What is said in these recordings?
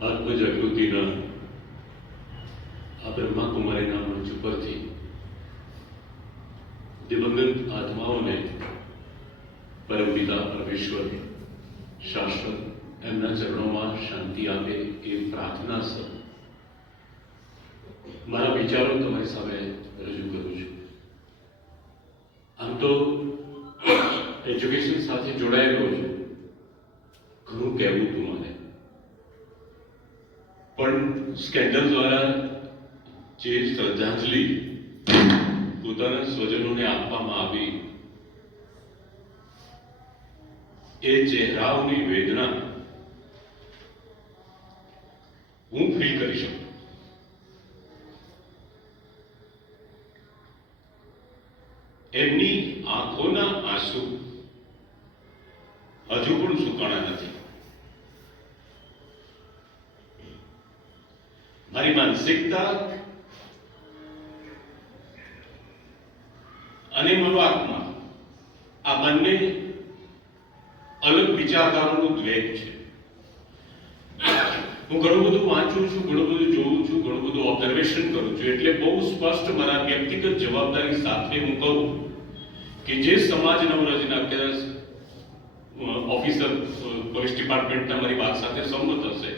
આત્મજાગૃતિના આ બ્રહ્માકુમારીના મંચ ઉપરથી દિવંગત આત્માઓને પરમપિતા પરમેશ્વર શાશ્વત એમના ચરણોમાં શાંતિ આપે એ પ્રાર્થના સર મારા વિચારો તમારી સામે રજૂ કરું છું. આમ તો એજ્યુકેશન સાથે જોડાયેલો છું, ઘણું કહેવું હતું મને, પણ સ્કેન્ડલ દ્વારા જે શ્રદ્ધાંજલિ પોતાના સ્વજનોને આપવામાં આવી, એ ચહેરાઓની વેદના હું ફીલ કરી શકું. એમની આંખોના આંસુ હજુ પણ સુકાણા નથી. મારી માનસિકતા અને મારો આત્મા આ બંને અલગ વિચારધારાનું દ્વૈત છે. હું ઘણું બધું વાંચું છું, ઘણું બધું જોઉં છું, ઘણું બધું ઓબ્ઝર્વેશન કરું છું, એટલે બહુ સ્પષ્ટ મારા વ્યક્તિગત જવાબદારી સાથે હું કહું કે જે સમાજ નવરચના ઓફિસર પોલીસ ડિપાર્ટમેન્ટના મારી વાત સાથે સંમત હશે,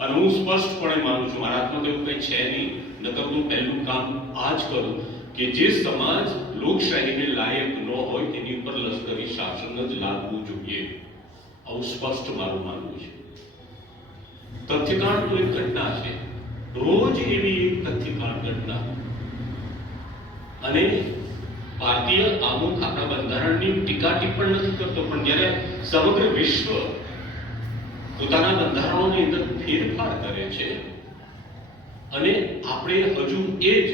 અને હું સ્પષ્ટપણે માનું છું મારા હાથમાં તો એવું કંઈ છે નહીં, નકર હું પહેલું કામ આ જ કરું કે જે સમાજ લોકશાહીને લાયક ન હોય તેની ઉપર લશ્કરી શાસન જ લાદવું જોઈએ. આવું સ્પષ્ટ મારું માનવું છે. તથ્યકાંડ તો એક ઘટના છે, રોજ એવી એક તથ્યકાંડ ઘટના, અને ભારતીય આમુખ આપણા બંધારણની ટીકા ટિપ્પણ નથી કરતો, પણ જ્યારે સમગ્ર વિશ્વ પોતાના બંધારણોની અંદર ફેરફાર કરે છે અને આપણે હજુ એ જ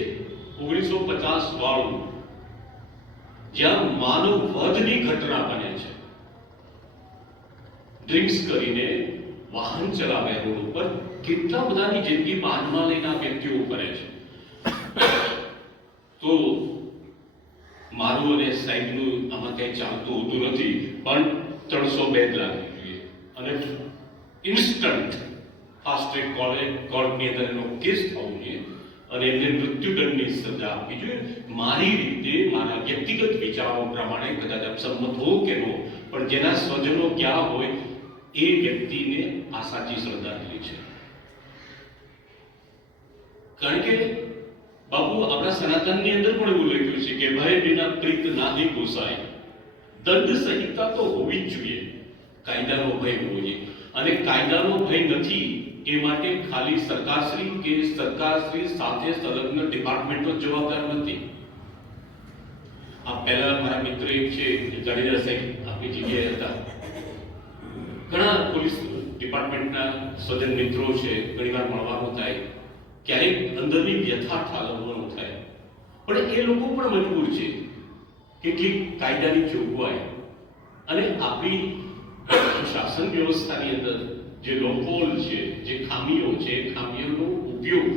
1950 વાળું જ્યાં માનવ વધની ઘટના બને છે, ડ્રિંક્સ કરીને વાહન ચલાવે રોડ ઉપર, કેટલા બધાની જિંદગી બાનમાં લઈને આ વ્યક્તિઓ કરે છે. તો મારું અને સાહેબનું આમાં કંઈ ચાલતું હોતું નથી, પણ 302 લાગવી જોઈએ અને ઇન્સ્ટન્ટ ફાસ્ટ ટ્રેક કોર્ટની અંદર એનો કેસ થવો જોઈએ અને એમને મૃત્યુદંડની સજા આપવી જોઈએ. મારી રીતે, મારા વ્યક્તિગત વિચારો પ્રમાણે, કદાચ આપ સંમત હો કે ન, પણ જેના સ્વજનો ક્યાં હોય એ વ્યક્તિને આ સાચી શ્રદ્ધાંજલિ છે. કારણ કે બાપુ આપણા સનાતનની અંદર પણ એવું લખ્યું છે કે ભય વિના પ્રીત નાહી પોસાય. દંડ સંહિતા તો હોવી જ જોઈએ, કાયદાનો ભય હોવો જોઈએ, અને કાયદાનો ભય નથી એ માટે ખાલી સરકારશ્રી કે સરકારશ્રી સાથે સંલગ્ન ડિપાર્ટમેન્ટો જવાબદાર નથી. આ પહેલા મારા મિત્ર એક છે જાડેજા સાહેબ આપણી જગ્યાએ હતા, ઘણા પોલીસ ડિપાર્ટમેન્ટના સ્વજન મિત્રો છે, ઘણીવાર મળવાનું થાય, ક્યારેક અંદરની વ્યથા ઠાલવવાનું થાય, પણ એ લોકો પણ મજબૂર છે કેટલીક કાયદાની જોગવાઈ અને આપણી શાસન વ્યવસ્થાની અંદર જે લોપહોલ છે, જે ખામીઓ છે, ખામીઓનો ઉપયોગ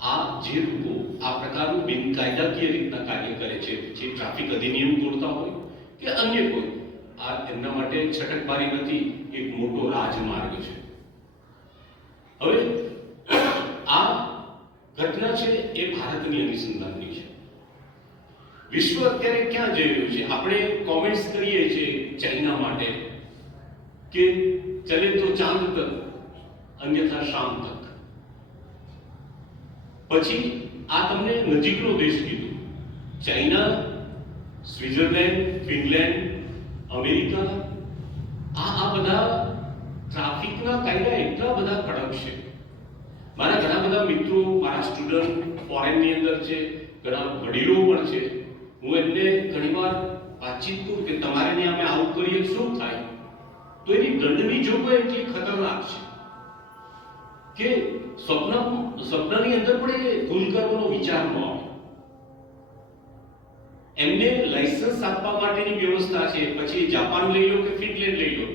આ જે લોકો આ પ્રકારનું બિનકાયદાકીય રીતના કાર્ય કરે છે, જે ટ્રાફિક અધિનિયમ તોડતા હોય કે અન્ય કોઈ, આ એમના માટે છટકબારી નથી, એક મોટો રાજમાર્ગ છે. હવે આ ઘટના છે એ ભારતની અનુસંધાનની છે. વિશ્વ અત્યારે ક્યાં જઈ રહ્યું છે? આપણે કોમેન્ટ્સ કરીએ છીએ ચાઇના માટે કે ચલે તો ચાંદ તક અન્યથા શામ તક. પછી આ તમને નજીકનો દેશ કીધું, ચાઇના, સ્વિટ્ઝરલેન્ડ, ફિનલેન્ડ, અમેરિકા, આ બધા ટ્રાફિકના કાયદા એટલા બધા કડક છે. મારા ઘણા બધા મિત્રો, મારા સ્ટુડન્ટ ફોરેનની અંદર છે, ઘણા વડીલો પણ છે. હું એમને ઘણીવાર વાતચીત કરું કે તમારે ત્યાં અમે આવું કરીએ શું થાય, તો એની દંડની જોગવાઈ એટલી ખતરનાક છે કે સ્વપ્નની અંદર પણ એ ભૂલ કરવાનો વિચાર ન આવે. એમને લાયસન્સ આપવા માટેની વ્યવસ્થા છે. પછી જાપાન લઈ લો કે ફિનલેન્ડ લઈ લો,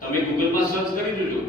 તમે ગૂગલમાં સર્ચ કરી જોજો.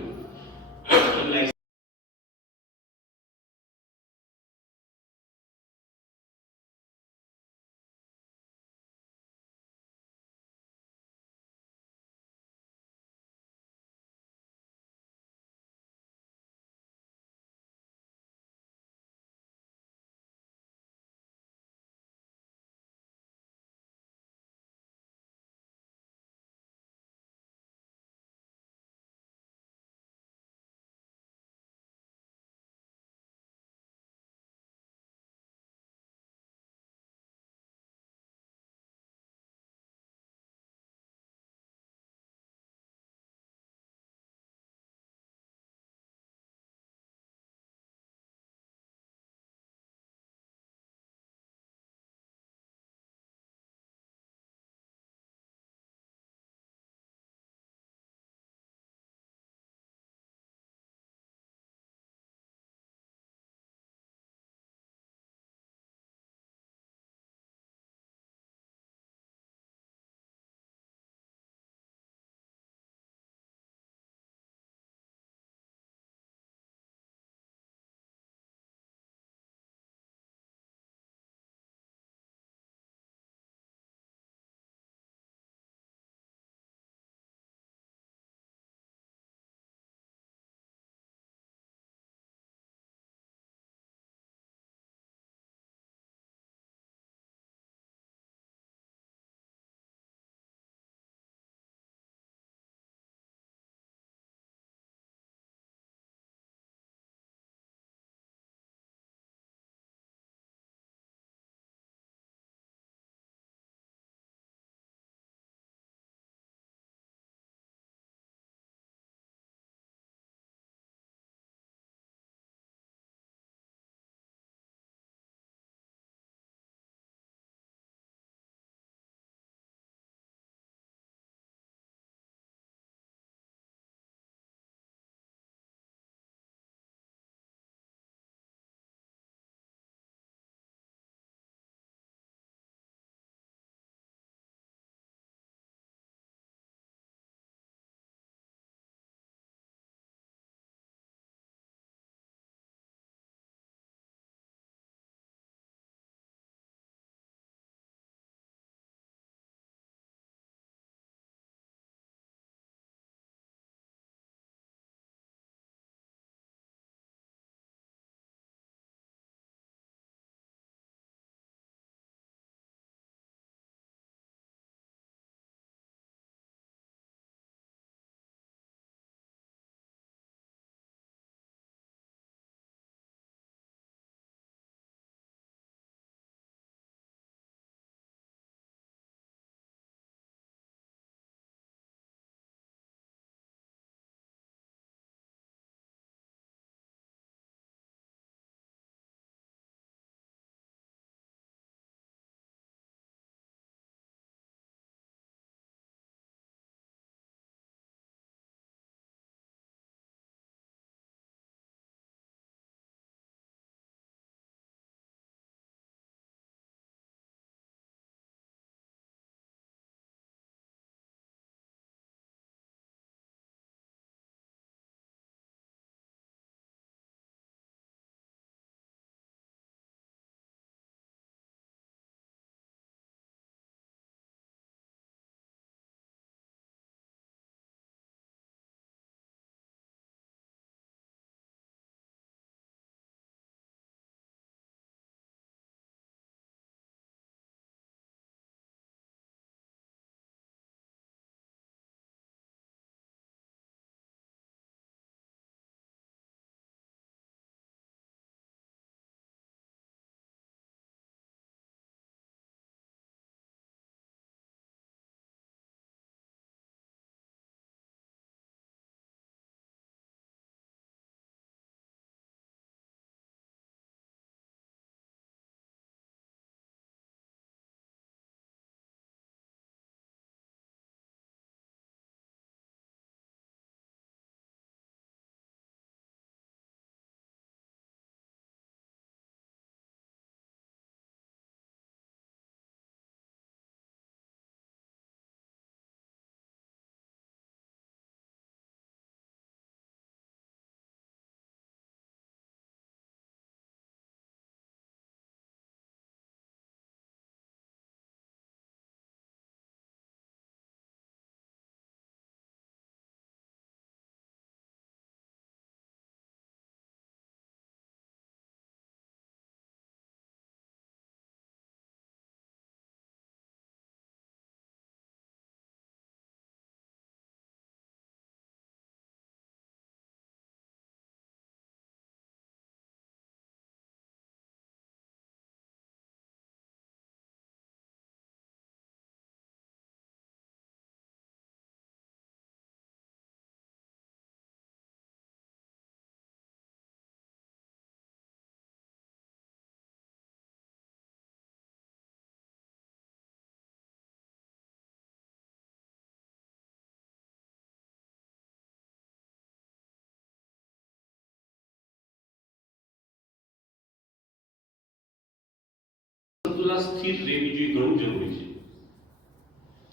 અવસ્થામાં સ્થિર રહેવી જોઈએ, ઘણું જરૂરી છે.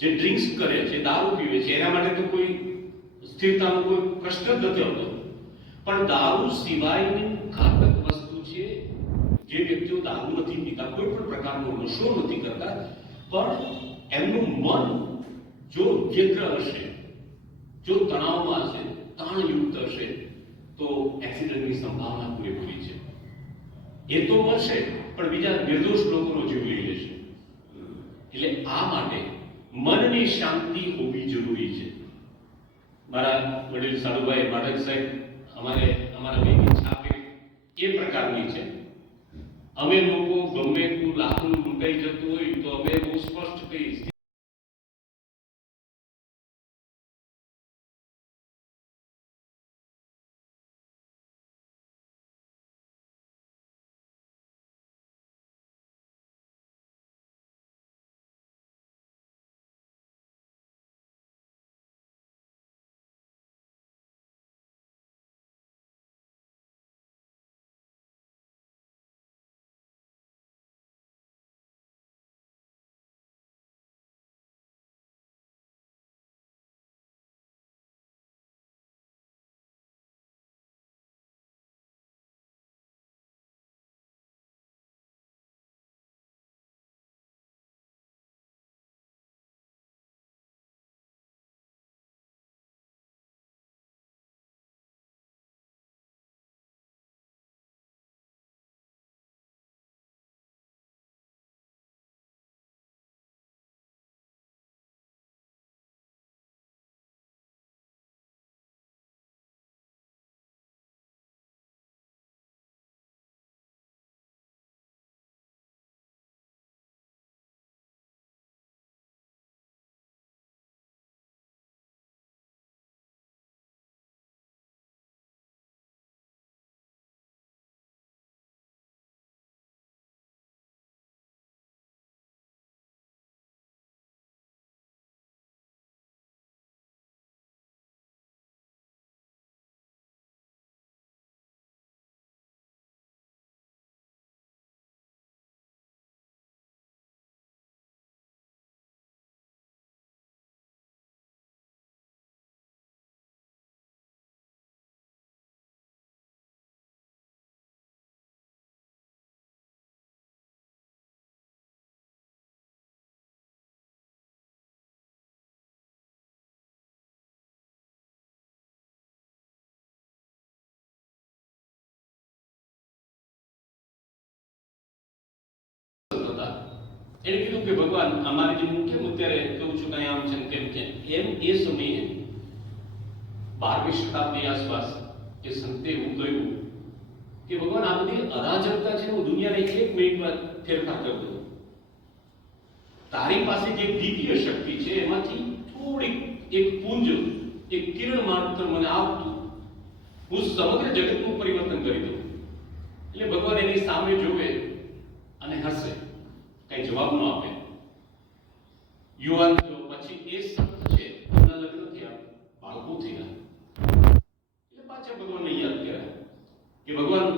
જે ડ્રિંક્સ કરે છે, દારૂ પીવે છે, એના માટે તો કોઈ સ્થિરતાનો કોઈ પ્રશ્ન જ નથી આવતો. પણ દારૂ સિવાયની ઘાતક વસ્તુ છે. જે વ્યક્તિઓ દારૂ નથી પીતા, કોઈ પણ પ્રકારનો નશો નથી કરતા, પણ એમનું મન જો વ્યગ્ર હશે, જો તણાવમાં હશે, તાણયુક્ત હશે, તો એક્સિડન્ટની સંભાવના પૂરેપૂરી છે. એ તો મરશે, પણ બીજા નિર્દોષ લોકોનો જીવ લઈ લેશે. એટલે આ માટે મનની શાંતિ હોવી જરૂરી છે. મારા વડીલ સાડુભાઈ માડક સાહેબ અમારા બેની છાપે એ પ્રકારની છે. અમે લોકો ગમે એટલું લાખનું લૂંટાઈ જતું હોય તો અમે બહુ સ્પષ્ટ કહીએ એને કીધું કે ભગવાન અમારી જે મુખ્ય અત્યારે કહું છું કઈ આમ છે તેમ છે એમ એ સમયે 12મી શતાબ્દી આસપાસ એ સંતે એવું કહ્યું કે ભગવાન આ બધી અરાજકતા છે હું દુનિયાને 1 મિનિટમાં ફેરફાર કરી દઉં. તારી પાસે જે દિવ્ય શક્તિ છે એમાંથી થોડીક એક પુંજ એક કિરણ માત્ર મને આપતું હું સમગ્ર જગતનું પરિવર્તન કરી દઉં. એટલે ભગવાન એની સામે જોવે અને હસે, કઈ જવાબ ન આપે. યુવાન પછી એ સંત છે એના લગ્ન થયા, બાળકો થયા, એટલે પાછા ભગવાનને યાદ કર્યા કે ભગવાન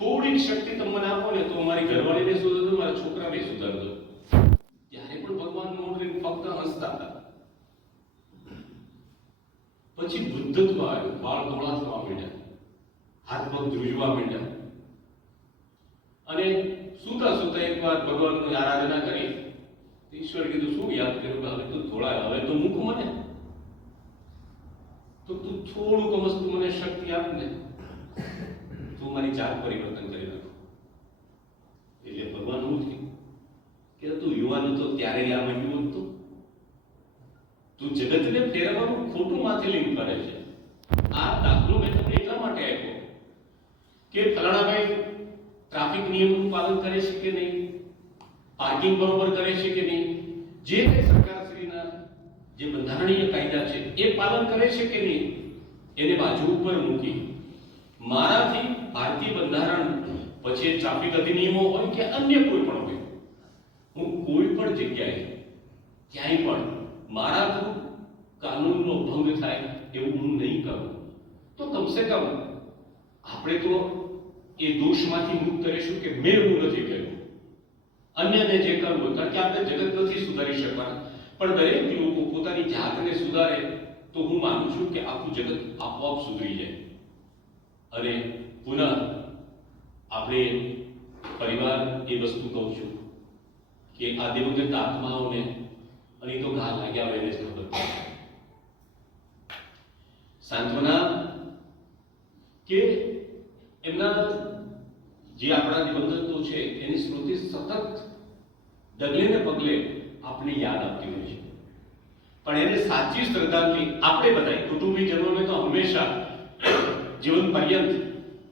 થોડીક શક્તિ તમે મને આપો ને તો અમારી ઘરવાળીને સુધારજો, મારા છોકરાને સુધારજો. ત્યારે પણ ભગવાન મોઢે ફક્ત હસતા હતા. પછી વૃદ્ધત્વ આવ્યું, વાળ ધોળા થવા માંડ્યા, હાથ પગ ધ્રુજવા માંડ્યા, અને સુતા સુતા એક વાર ભગવાનની આરાધના કરી. ઈશ્વર કીધું શું યાદ કર્યું, હવે તું થોડા હવે તો મૂક મને, તો તું થોડુંક વસ્તુ મને શક્તિ આપ ને, તું મારી જાત પરિવર્તન કરી નાખ. એટલે ભગવાન શું થયું કે તું યુવાન હતો ત્યારે આ માંગ્યું હતું, તું જગતને ફેરવવાનું ખોટું માથે લઈને કરે છે. આ દાખલો મેં તમને એટલા માટે આપ્યો કે ફલાણાભાઈ ટ્રાફિક નિયમોનું પાલન કરે છે કે નહીં, પાર્કિંગ બરોબર કરે છે કે નહીં, જે કંઈ સરકારશ્રીના જે બંધારણીય કાયદા છે એ પાલન કરે છે કે નહીં, એને બાજુ ઉપર મૂકી મારાથી ભારતીય બંધારણ પછી ટ્રાફિક અધિનિયમો હોય કે અન્ય કોઈ પણ હોય, હું કોઈ પણ જગ્યાએ ક્યાંય પણ મારા થ્રુ કાનૂનનો ભંગ થાય એવું હું નહીં કરું. તો કમસે કમ આપણે તો એ દોષમાંથી મુક્ત રહીશું કે મેં એવું નથી કર્યું. અન્યને જે કરવું, કારણ કે આપણે જગત નથી સુધારી શકવાના, પણ દરેક લોકો પોતાની જાતને સુધારે તો હું માનું છું કે આખું જગત આપોઆપ સુધરી જાય. અને પુનઃ આપણે પરિવાર એ વસ્તુ કહું છું કે આ દિવંગત આત્માઓને અને તો ઘા લાગ્યા હોય એને જ ખબર પડે. સાંત્વના કે એમના જે આપણા દિવંગતો છે એની સ્મૃતિ સતત ડગલે ને પગલે આપણે યાદ આપતી હોય છે, પણ એને સાચી શ્રદ્ધાંજલિ આપણે બધાય કુટુંબીજનોને તો હંમેશા જીવન પર્યંત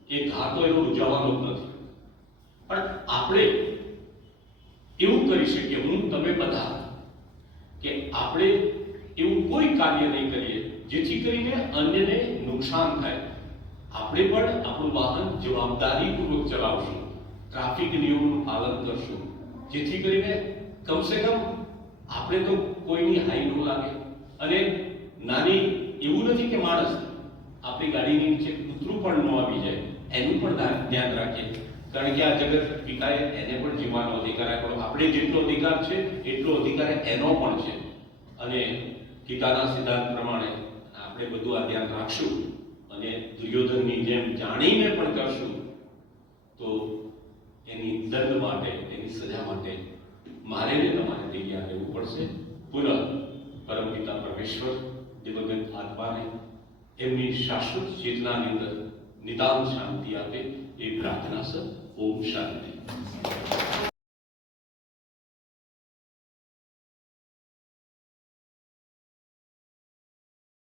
એ ઘા તો એનો ઉજવવાનો જ નથી, પણ આપણે એવું કરી શકીએ, હું તમે બધા, કે આપણે એવું કોઈ કાર્ય નહીં કરીએ જેથી કરીને અન્યને નુકસાન થાય. આપણે પણ આપણું વાહન જવાબદારીપૂર્વક ચલાવશું, ટ્રાફિક નિયમોનું પાલન કરશું, જેથી કરીને કમસે કમ આપણે તો કોઈની હાઈ ન લાગે. અને નાની એવું નથી કે માણસ આપણી ગાડીની નીચે કૂતરું પણ ન આવી જાય એનું પણ ધ્યાન રાખીએ, કારણ કે આ જગત પિતાએ એને પણ જીવવાનો અધિકાર આપ્યો. આપણે જેટલો અધિકાર છે એટલો અધિકાર એનો પણ છે. અને ગીતાના સિદ્ધાંત પ્રમાણે આપણે બધું આ ધ્યાન રાખશું અને દુર્યોધનની જેમ જાણીને પણ કરશું તો એની દંડ માટે, એની સજા માટે મારે ને તમારે તૈયાર રહેવું પડશે. પુનઃ પરમપિતા પરમેશ્વર દિવંગત આત્માને એમની શાશ્વત ચેતનાની અંદર નિતાંત શાંતિ આપે એ પ્રાર્થના સર. ઓમ શાંતિ.